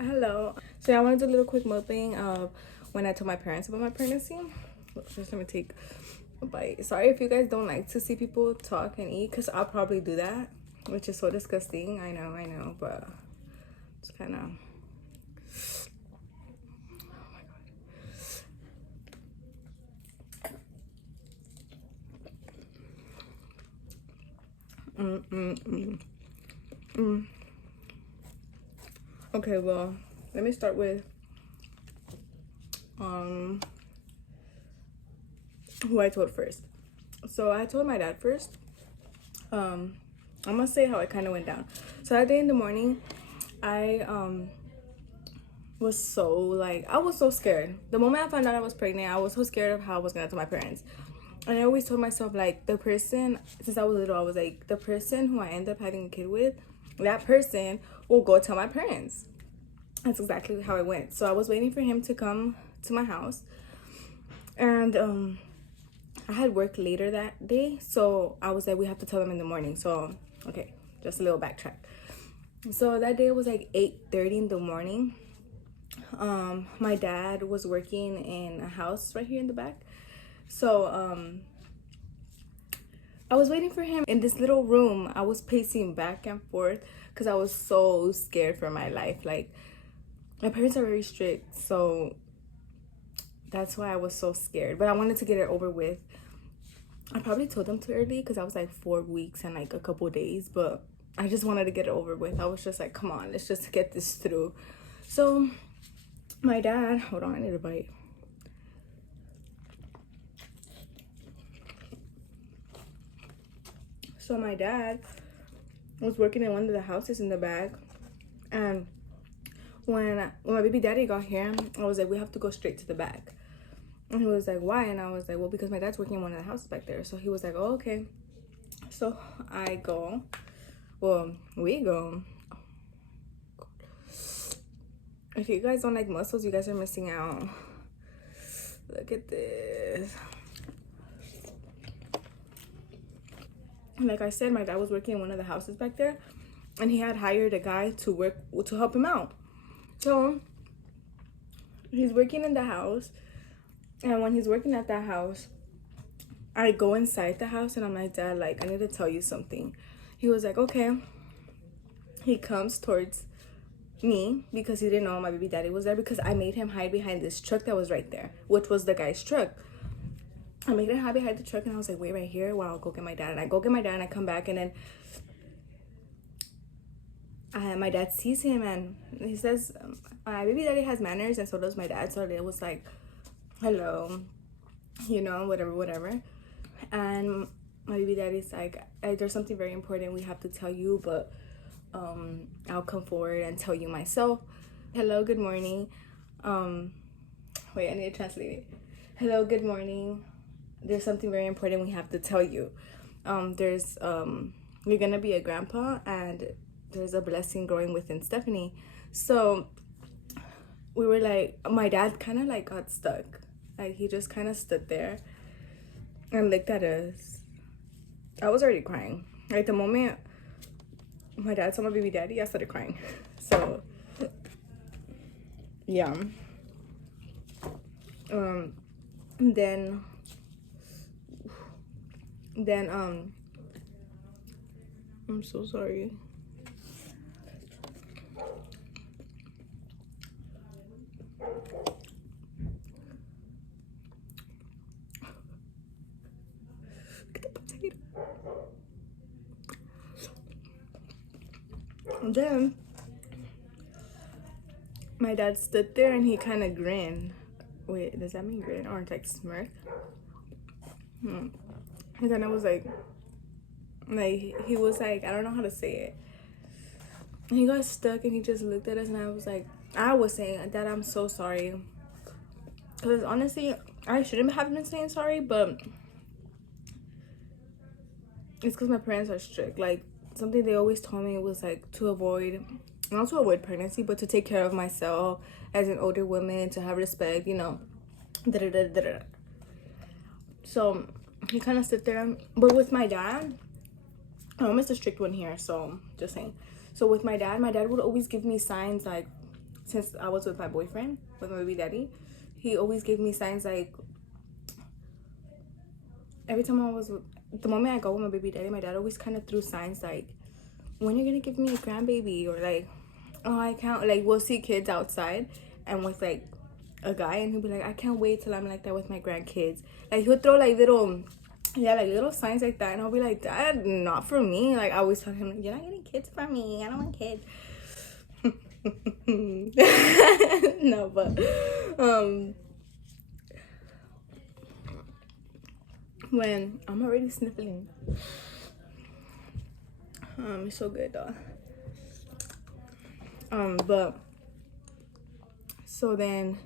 Hello. So I want to do a little quick mukbang of when I told my parents about my pregnancy. First, let me take a bite. Sorry if you guys don't like to see people talk and eat, because I'll probably do that, which is so disgusting. I know, but it's kind of... Okay, well, let me start with who I told first. So I told my dad first. I'm gonna say how it kind of went down. So that day in the morning, I was so like, I was so scared. The moment I found out I was pregnant, I was so scared of how I was gonna tell my parents. And I always told myself, like, the person, since I was little, I was like, the person who I end up having a kid with, that person will go tell my parents. That's exactly how it went. So I was waiting for him to come to my house, and I had work later that day, so I was like, we have to tell them in the morning. So okay, just a little backtrack. So that day was like 8:30 in the morning. My dad was working in a house right here in the back, so I was waiting for him in this little room. I was pacing back and forth because I was so scared for my life. Like, my parents are very strict, so that's why I was so scared. But I wanted to get it over with. I probably told them too early because I was like 4 weeks and like a couple days, but I just wanted to get it over with. I was just like, come on, let's just get this through. So my dad, hold on, I need a bite. So my dad was working in one of the houses in the back, and when my baby daddy got here, I was like, we have to go straight to the back. And he was like, why? And I was like, well, because my dad's working in one of the houses back there. So he was like, oh, okay. So I go, well, we go. If you guys don't like mussels, you guys are missing out. Look at this. Like I said, my dad was working in one of the houses back there, and he had hired a guy to help him out. So he's working in the house, and when he's working at that house, I go inside the house and I'm like, Dad, like, I need to tell you something. He was like, okay. He comes towards me because he didn't know my baby daddy was there, because I made him hide behind this truck that was right there, which was the guy's truck. I made him hide behind the truck, and I was like, wait right here while I'll go get my dad. And I go get my dad, and I come back, and then my dad sees him, and he says, my baby daddy has manners, and so does my dad. So it was like, hello, you know, whatever. And my baby daddy's like, there's something very important we have to tell you, but I'll come forward and tell you myself. Hello, good morning. Wait, I need to translate it. Hello, good morning. There's something very important we have to tell you. You're gonna be a grandpa, and there's a blessing growing within Stephanie. So we were like, my dad kind of like got stuck. Like, he just kind of stood there and looked at us. I was already crying. Like, the moment my dad saw my baby daddy, I started crying. So yeah. Then I'm so sorry. Look at the potato. And then my dad stood there and he kind of grinned. Wait, does that mean grin or like smirk? And then I was like, he was like, I don't know how to say it. And he got stuck and he just looked at us, and I was saying, Dad, I'm so sorry. Because honestly, I shouldn't have been saying sorry, but it's because my parents are strict. Like, something they always told me was like not to avoid pregnancy, but to take care of myself as an older woman, to have respect, you know. So he kind of stood there. But with my dad, I'm almost a strict one here, so just saying. So with my dad would always give me signs, like since I was with my boyfriend, with my baby daddy, he always gave me signs like, every time the moment I go with my baby daddy, my dad always kind of threw signs like, when you're gonna give me a grandbaby, or like, oh, I can't, like, we'll see kids outside and with like a guy, and he'll be like, I can't wait till I'm like that with my grandkids. Like, he'll throw like little, yeah, like little signs like that, and I'll be like, Dad, not for me. Like, I always tell him, like, you're not getting kids for me, I don't want kids. No, but when I'm already sniffling, it's so good though. But so then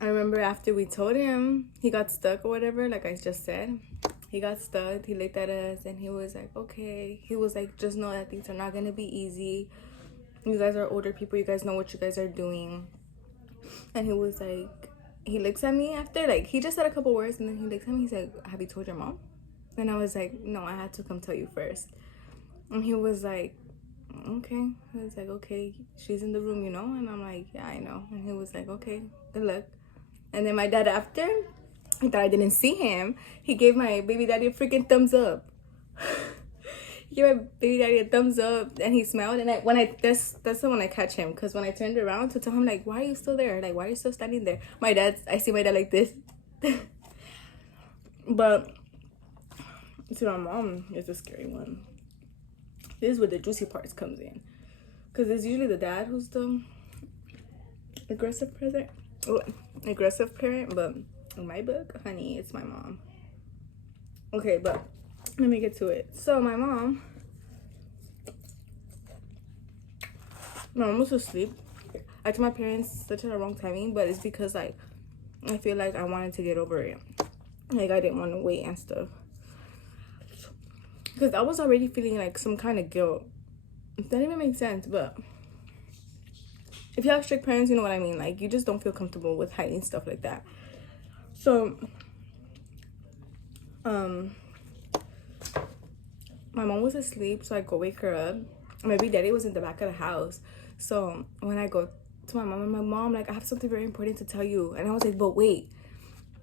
I remember after we told him, he got stuck or whatever, like I just said, he got stuck. He looked at us and he was like, okay. He was like, just know that things are not gonna be easy. You guys are older people, you guys know what you guys are doing. And he was like, he looks at me after, like, he just said a couple words, and then he looks at me, he's like, have you told your mom? And I was like, no, I had to come tell you first. And he was like, okay. I was like, okay, she's in the room, you know? And I'm like, yeah, I know. And he was like, okay, good luck. And then my dad, after he thought I didn't see him, he gave my baby daddy a freaking thumbs up. He gave my baby daddy a thumbs up, and he smiled. And that's the one I catch him, because when I turned around to tell him, like, why are you still there? Like, why are you still standing there? I see my dad like this. But see, my mom is a scary one. This is where the juicy parts comes in, because it's usually the dad who's the aggressive parent. But in my book, honey, it's my mom. Okay, but let me get to it. So my mom was asleep. I told my parents such a wrong timing, but it's because, like, I feel like I wanted to get over it. Like, I didn't want to wait and stuff, because I was already feeling like some kind of guilt. That even makes sense, but if you have strict parents, you know what I mean. Like, you just don't feel comfortable with hiding stuff like that. So my mom was asleep, so I go wake her up. My baby daddy was in the back of the house. So when I go to my mom, and my mom, like, I have something very important to tell you. And I was like, but wait.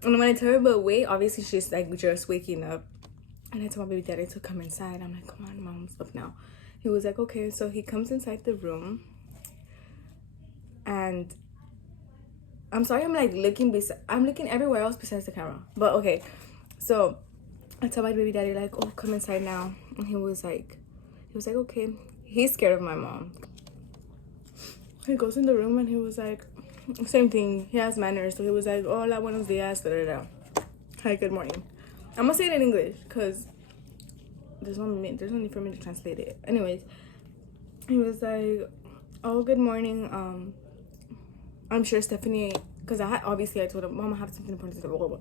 And when I tell her, but wait, obviously she's like just waking up. And I told my baby daddy to come inside. I'm like, come on, mom's up now. He was like, okay. So he comes inside the room. And I'm sorry, I'm like I'm looking everywhere else besides the camera. But okay. So I tell my baby daddy, like, oh, come inside now. And he was like, okay. He's scared of my mom. He goes in the room and he was like, same thing. He has manners. So he was like, hola, buenos dias, da da da. Hi, good morning. I'm gonna say it in English because there's no need for me to translate it. Anyways, he was like, oh, good morning. I'm sure Stephanie, because I told him, Mom, I have something important to tell you.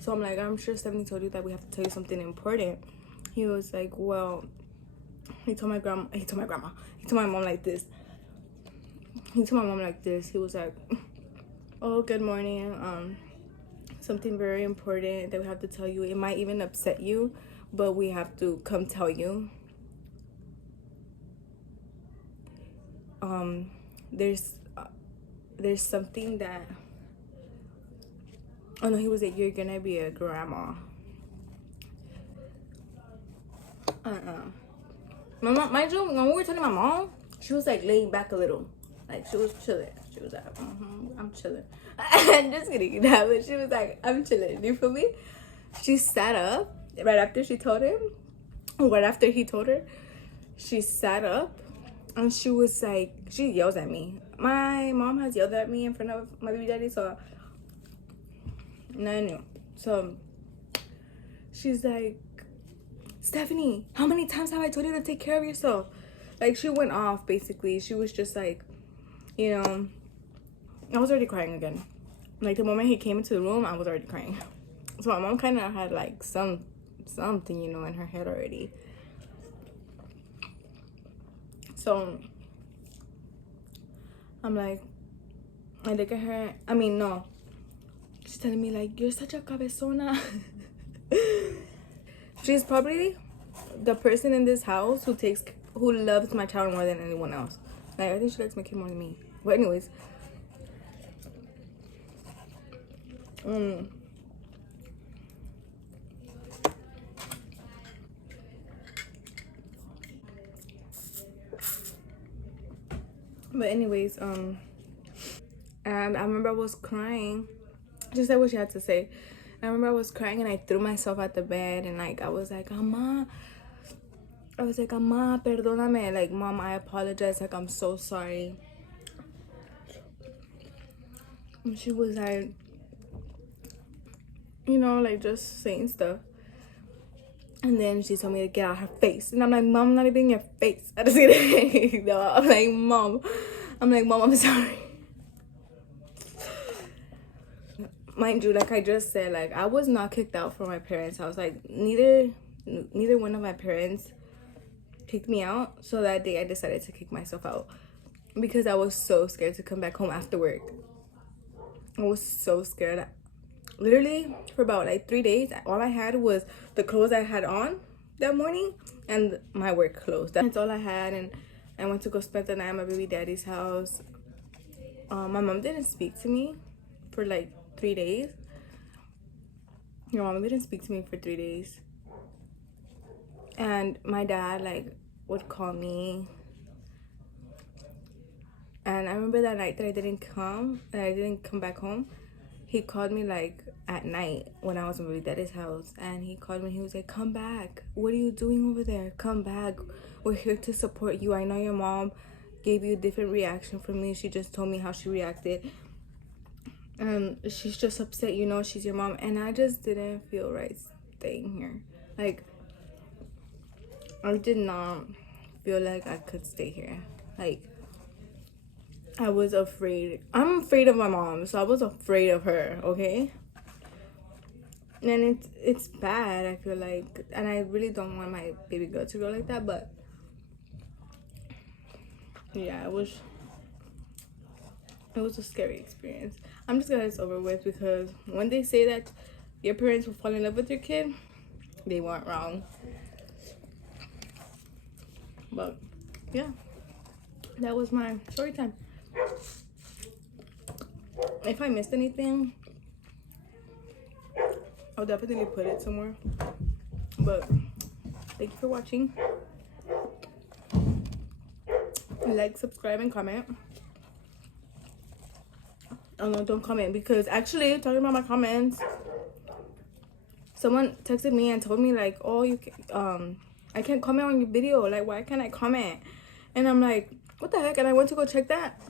So I'm like, I'm sure Stephanie told you that we have to tell you something important. He was like, well, he told my mom like this. He was like, oh, good morning. Something very important that we have to tell you. It might even upset you, but we have to come tell you. There's something that, oh no, he was like, you're gonna be a grandma. My mom, mind you, when we were telling my mom, she was like laying back a little, like she was chilling. She was like, I'm chilling. I'm just kidding, but she was like, I'm chilling. You feel me? She sat up right after he told her. She sat up and she was like, she yells at me. My mom has yelled at me in front of my baby daddy, so no. So she's like, Stephanie, how many times have I told you to take care of yourself? Like, she went off, basically. She was just like, you know, I was already crying again. Like, the moment he came into the room, I was already crying. So my mom kind of had like something, you know, in her head already. So I'm like, I look at her. I mean, no. She's telling me like, you're such a cabezona. She's probably the person in this house who loves my child more than anyone else. Like, I think she likes my kid more than me. But anyways, and I remember I was crying. Just say what she had to say. I remember I was crying and I threw myself at the bed and like I was like, "Ama," "Ama, perdóname." Like, "Mom, I apologize. Like, I'm so sorry." And she was like, you know, like just saying stuff. And then she told me to get out her face. And I'm like, "Mom, I'm not even in your face." I just say that. No, I'm like, Mom, I'm sorry. Mind you, like I just said, like I was not kicked out from my parents' house. Like neither one of my parents kicked me out. So that day I decided to kick myself out because I was so scared to come back home after work. I was so scared. Literally for about like 3 days, all I had was the clothes I had on that morning and my work clothes. That's all I had. And I went to go spend the night at my baby daddy's house. My mom didn't speak to me for like 3 days. Your mom didn't speak to me for 3 days. And my dad like would call me. And I remember that night that I didn't come back home. He called me like at night when I was in my daddy's house, and he called me. He was like, "Come back. What are you doing over there? Come back. We're here to support you. I know your mom gave you a different reaction from me. She just told me how she reacted. And she's just upset, you know, she's your mom." And I just didn't feel right staying here. Like, I did not feel like I could stay here. Like, I was afraid. I'm afraid of my mom, so I was afraid of her, okay? And it's bad, I feel like. And I really don't want my baby girl to go like that, but yeah, it was a scary experience. I'm just glad it's over with, because when they say that your parents will fall in love with your kid, they weren't wrong. But yeah, that was my story time. If I missed anything, I'll definitely put it somewhere. But thank you for watching. Like, subscribe, and comment. Oh no, don't comment, because actually, talking about my comments, someone texted me and told me like, "Oh, you can, I can't comment on your video. Like, why can't I comment?" And I'm like, what the heck? And I went to go check that.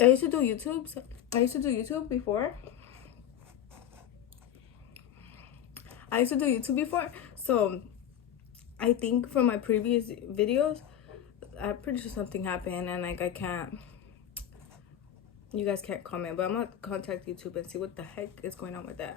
I used to do YouTube before. So I think from my previous videos, I'm pretty sure something happened, and like you guys can't comment. But I'm gonna contact YouTube and see what the heck is going on with that.